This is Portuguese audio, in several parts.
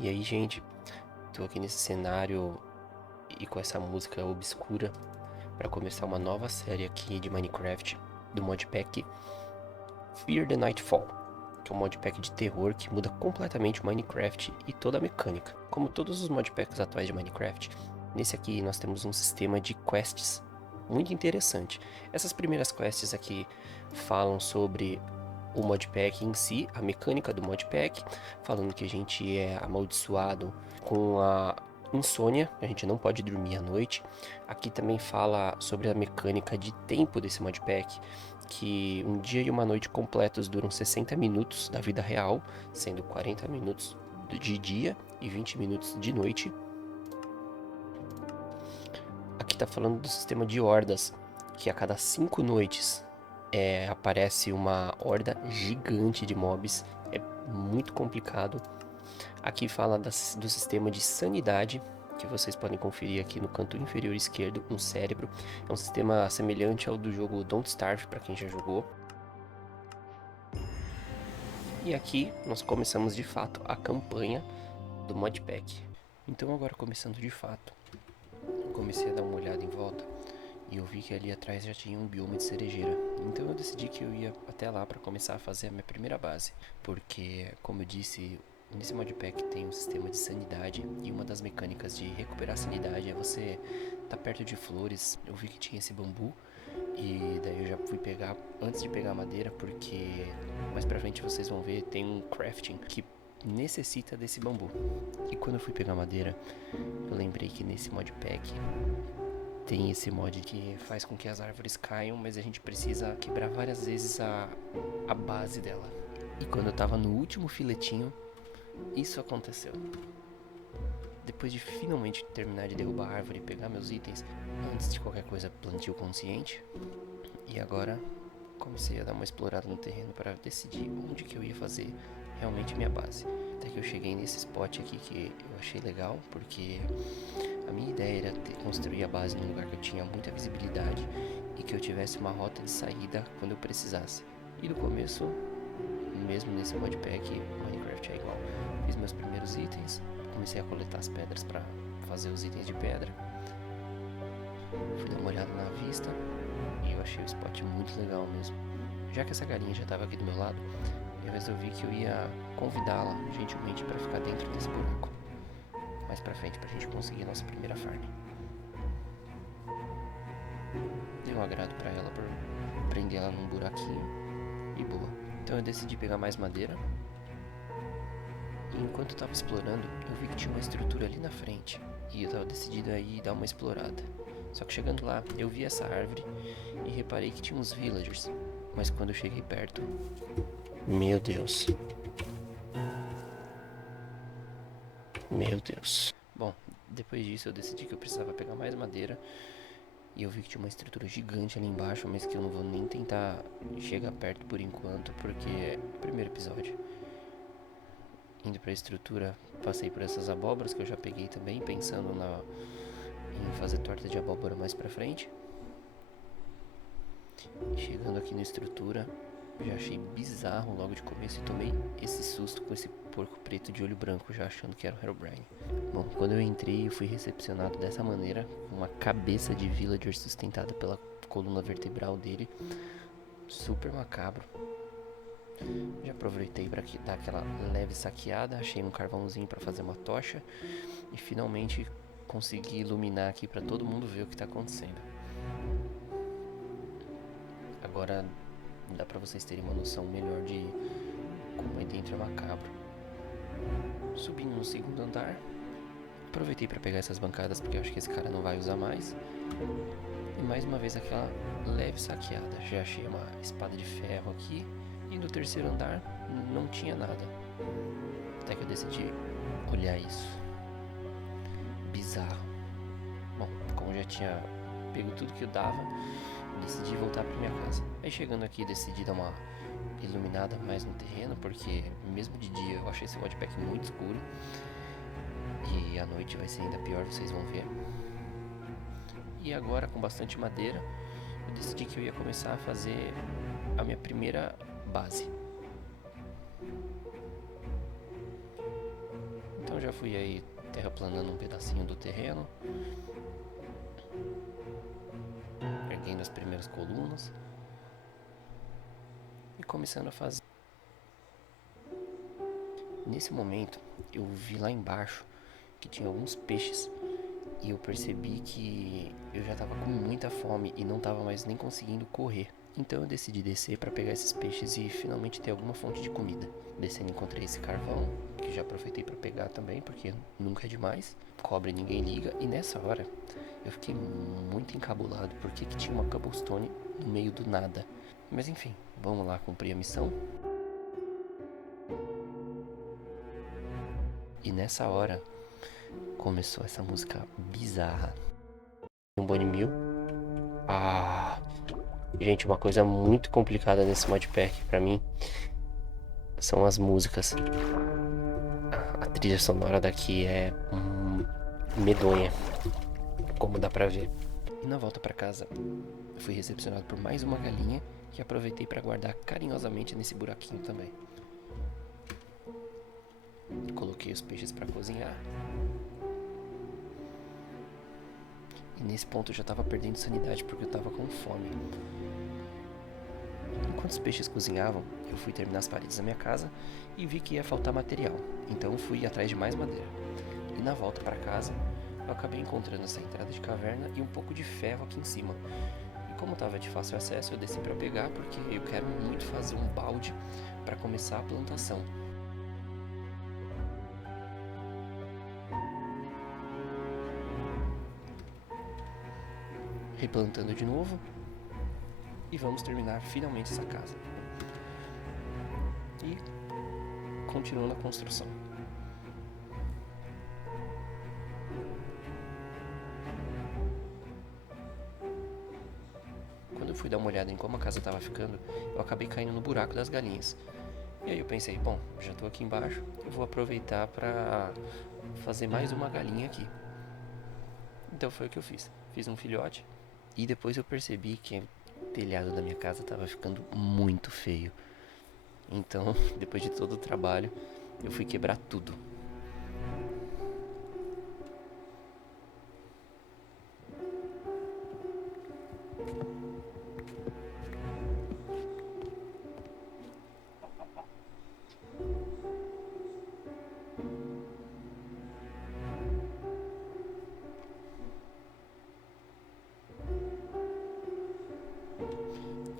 E aí, gente, tô aqui nesse cenário e com essa música obscura para começar uma nova série aqui de Minecraft do modpack Fear the Nightfall, que é um modpack de terror que muda completamente o Minecraft e toda a mecânica. Como todos os modpacks atuais de Minecraft, nesse aqui nós temos um sistema de quests muito interessante. Essas primeiras quests aqui falam sobre o modpack em si, a mecânica do modpack, falando que a gente é amaldiçoado com a insônia, a gente não pode dormir à noite. Aqui também fala sobre a mecânica de tempo desse modpack, que um dia e uma noite completos duram 60 minutos da vida real, sendo 40 minutos de dia e 20 minutos de noite. Aqui tá falando do sistema de hordas, que a cada 5 noites aparece uma horda gigante de mobs, é muito complicado. Aqui fala do sistema de sanidade, que vocês podem conferir aqui no canto inferior esquerdo, um cérebro. É um sistema semelhante ao do jogo Don't Starve, para quem já jogou. E aqui nós começamos de fato a campanha do modpack. Então agora começando de fato, comecei a dar uma olhada em volta e eu vi que ali atrás já tinha um bioma de cerejeira. Então eu decidi que eu ia até lá para começar a fazer a minha primeira base, porque, como eu disse, nesse modpack tem um sistema de sanidade e uma das mecânicas de recuperar a sanidade é você tá perto de flores. Eu vi que tinha esse bambu e daí eu já fui pegar antes de pegar a madeira, porque mais pra frente vocês vão ver, tem um crafting que necessita desse bambu. E quando eu fui pegar madeira, eu lembrei que nesse modpack tem esse mod que faz com que as árvores caiam, mas a gente precisa quebrar várias vezes a base dela. E quando eu tava no último filetinho, isso aconteceu. Depois de finalmente terminar de derrubar a árvore e pegar meus itens, antes de qualquer coisa, plantio consciente. E agora comecei a dar uma explorada no terreno para decidir onde que eu ia fazer realmente minha base. Até que eu cheguei nesse spot aqui que eu achei legal, porque a minha ideia era construir a base num lugar que eu tinha muita visibilidade e que eu tivesse uma rota de saída quando eu precisasse. E no começo, mesmo nesse modpack, Minecraft é igual. Fiz meus primeiros itens, comecei a coletar as pedras para fazer os itens de pedra. Fui dar uma olhada na vista e eu achei o spot muito legal mesmo. Já que essa galinha já estava aqui do meu lado, eu resolvi que eu ia convidá-la gentilmente para ficar dentro desse buraco mais pra frente, pra gente conseguir a nossa primeira farm. Dei um agrado pra ela por prender ela num buraquinho e boa. Então eu decidi pegar mais madeira. E enquanto eu tava explorando, eu vi que tinha uma estrutura ali na frente e eu tava decidido a ir dar uma explorada. Só que chegando lá, eu vi essa árvore e reparei que tinha uns villagers. Mas quando eu cheguei perto, meu Deus. Meu Deus. Bom, depois disso eu decidi que eu precisava pegar mais madeira. E eu vi que tinha uma estrutura gigante ali embaixo, mas que eu não vou nem tentar chegar perto por enquanto, porque é o primeiro episódio. Indo pra estrutura, passei por essas abóboras que eu já peguei também, pensando em fazer torta de abóbora mais pra frente. Chegando aqui na estrutura, já achei bizarro logo de começo e tomei esse susto com esse porco preto de olho branco, já achando que era o Herobrine. Bom, quando eu entrei, eu fui recepcionado dessa maneira, uma cabeça de villager sustentada pela coluna vertebral dele, super macabro. Já aproveitei para dar aquela leve saqueada, achei um carvãozinho para fazer uma tocha e finalmente consegui iluminar aqui para todo mundo ver o que está acontecendo. Agora dá pra vocês terem uma noção melhor de como aí dentro é macabro. Subindo no segundo andar, aproveitei para pegar essas bancadas porque eu acho que esse cara não vai usar mais. E mais uma vez aquela leve saqueada. Já achei uma espada de ferro aqui. E no terceiro andar não tinha nada. Até que eu decidi olhar isso. Bizarro. Bom, como já tinha pego tudo que eu dava, decidi voltar para minha casa. Aí chegando aqui decidi dar uma iluminada mais no terreno, porque mesmo de dia eu achei esse modpack muito escuro e à noite vai ser ainda pior, vocês vão ver. E agora, com bastante madeira, eu decidi que eu ia começar a fazer a minha primeira base. Então eu já fui aí terraplanando um pedacinho do terreno, erguendo as primeiras colunas e começando a fazer. Nesse momento eu vi lá embaixo que tinha alguns peixes e eu percebi que eu já tava com muita fome e não tava mais nem conseguindo correr. Então eu decidi descer para pegar esses peixes e finalmente ter alguma fonte de comida. Descendo encontrei esse carvão, que já aproveitei para pegar também, porque nunca é demais. Cobre ninguém liga. E nessa hora eu fiquei muito encabulado porque que tinha uma cobblestone no meio do nada. Mas enfim, vamos lá cumprir a missão. E nessa hora começou essa música bizarra. Um Bonnie Mill. Gente, uma coisa muito complicada nesse modpack pra mim são as músicas. A trilha sonora daqui é medonha, como dá pra ver. E na volta pra casa, eu fui recepcionado por mais uma galinha que aproveitei pra guardar carinhosamente nesse buraquinho também. Coloquei os peixes pra cozinhar. E nesse ponto eu já tava perdendo sanidade porque eu tava com fome. Enquanto os peixes cozinhavam, eu fui terminar as paredes da minha casa e vi que ia faltar material, então fui atrás de mais madeira. E na volta para casa, eu acabei encontrando essa entrada de caverna e um pouco de ferro aqui em cima. E como estava de fácil acesso, eu desci para pegar porque eu quero muito fazer um balde para começar a plantação. Replantando de novo. E vamos terminar finalmente essa casa. E continuando a construção. Quando eu fui dar uma olhada em como a casa estava ficando, eu acabei caindo no buraco das galinhas. E aí eu pensei, bom, já estou aqui embaixo, eu vou aproveitar para fazer mais uma galinha aqui. Então foi o que eu fiz. Fiz um filhote e depois eu percebi que o telhado da minha casa estava ficando muito feio. Então, depois de todo o trabalho, eu fui quebrar tudo.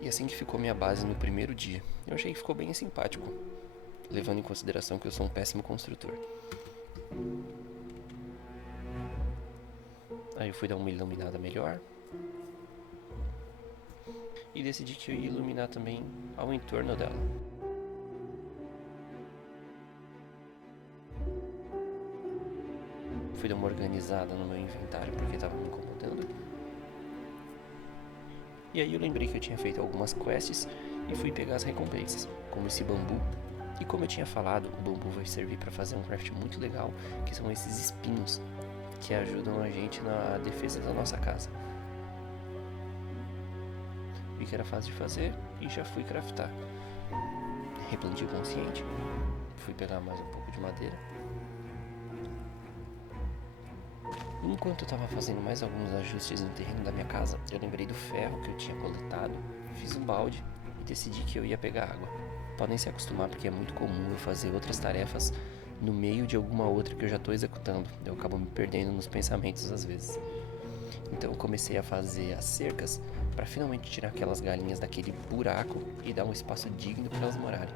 E assim que ficou minha base no primeiro dia. Eu achei que ficou bem simpático, levando em consideração que eu sou um péssimo construtor. Aí eu fui dar uma iluminada melhor. E decidi que eu ia iluminar também ao entorno dela. Fui dar uma organizada no meu inventário porque estava me incomodando. E aí eu lembrei que eu tinha feito algumas quests e fui pegar as recompensas, como esse bambu. E como eu tinha falado, o bambu vai servir para fazer um craft muito legal, que são esses espinhos que ajudam a gente na defesa da nossa casa. Vi que era fácil de fazer e já fui craftar. Replantio consciente, fui pegar mais um pouco de madeira. Enquanto eu estava fazendo mais alguns ajustes no terreno da minha casa, eu lembrei do ferro que eu tinha coletado, fiz um balde e decidi que eu ia pegar água. Podem se acostumar porque é muito comum eu fazer outras tarefas no meio de alguma outra que eu já estou executando. Eu acabo me perdendo nos pensamentos às vezes. Então eu comecei a fazer as cercas para finalmente tirar aquelas galinhas daquele buraco e dar um espaço digno para elas morarem.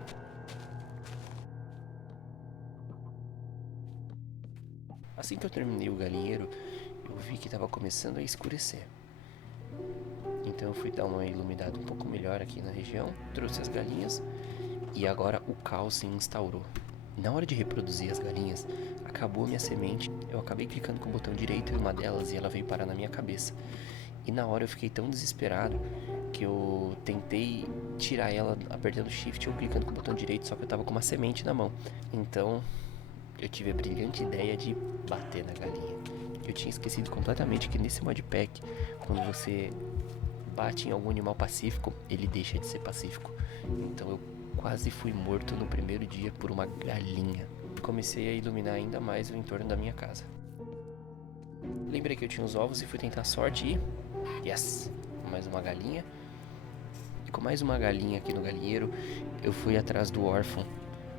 Assim que eu terminei o galinheiro, eu vi que estava começando a escurecer. Então eu fui dar uma iluminada um pouco melhor aqui na região, trouxe as galinhas e agora o caos se instaurou. Na hora de reproduzir as galinhas, acabou a minha semente, eu acabei clicando com o botão direito em uma delas e ela veio parar na minha cabeça. E na hora eu fiquei tão desesperado que eu tentei tirar ela apertando shift ou clicando com o botão direito, só que eu tava com uma semente na mão. Então eu tive a brilhante ideia de bater na galinha. Eu tinha esquecido completamente que nesse modpack, quando você bate em algum animal pacífico, ele deixa de ser pacífico. Então eu quase fui morto no primeiro dia por uma galinha. e comecei a iluminar ainda mais o entorno da minha casa. Lembrei que eu tinha os ovos e fui tentar a sorte e... Yes! Mais uma galinha. E com mais uma galinha aqui no galinheiro, eu fui atrás do órfão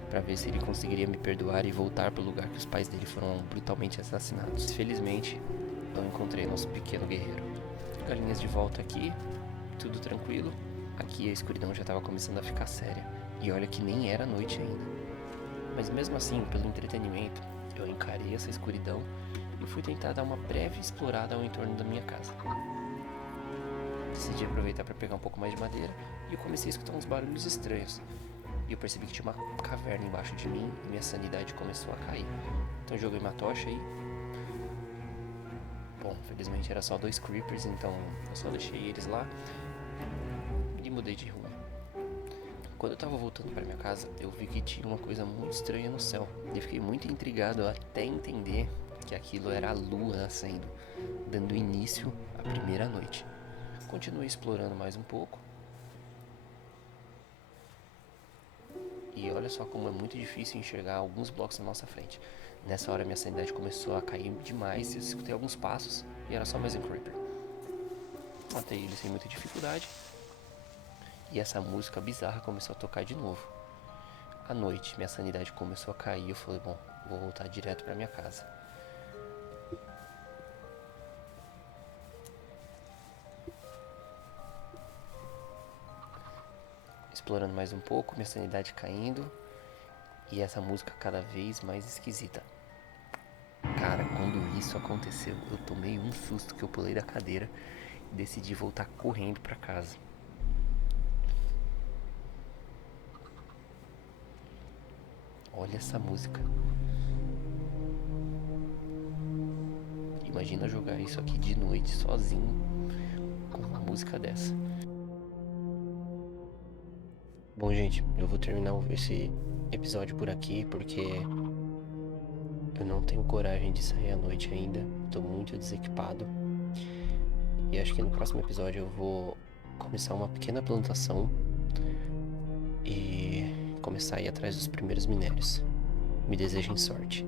para ver se ele conseguiria me perdoar e voltar para o lugar que os pais dele foram brutalmente assassinados. Felizmente, eu encontrei nosso pequeno guerreiro. Galinhas de volta aqui, tudo tranquilo. Aqui a escuridão já estava começando a ficar séria. E olha que nem era noite ainda. Mas mesmo assim, pelo entretenimento, eu encarei essa escuridão e fui tentar dar uma breve explorada ao entorno da minha casa. Decidi aproveitar para pegar um pouco mais de madeira e eu comecei a escutar uns barulhos estranhos. E eu percebi que tinha uma caverna embaixo de mim e minha sanidade começou a cair. Então eu joguei uma tocha e... Bom, felizmente era só 2 creepers, então eu só deixei eles lá e mudei de rumo. Quando eu tava voltando para minha casa, eu vi que tinha uma coisa muito estranha no céu. E fiquei muito intrigado até entender que aquilo era a lua nascendo, dando início à primeira noite. Continuei explorando mais um pouco. E olha só como é muito difícil enxergar alguns blocos na nossa frente. Nessa hora minha sanidade começou a cair demais, eu escutei alguns passos e era só mais um creeper. Matei ele sem muita dificuldade. E essa música bizarra começou a tocar de novo. À noite, minha sanidade começou a cair e eu falei, bom, vou voltar direto pra minha casa. Explorando mais um pouco, minha sanidade caindo e essa música cada vez mais esquisita. Cara, quando isso aconteceu, eu tomei um susto que eu pulei da cadeira e decidi voltar correndo pra casa. Olha essa música. Imagina jogar isso aqui de noite sozinho com uma música dessa. Bom, gente, eu vou terminar esse episódio por aqui porque eu não tenho coragem de sair à noite ainda. Tô muito desequipado. E acho que no próximo episódio eu vou começar uma pequena plantação e começar a ir atrás dos primeiros minérios. Me desejem sorte.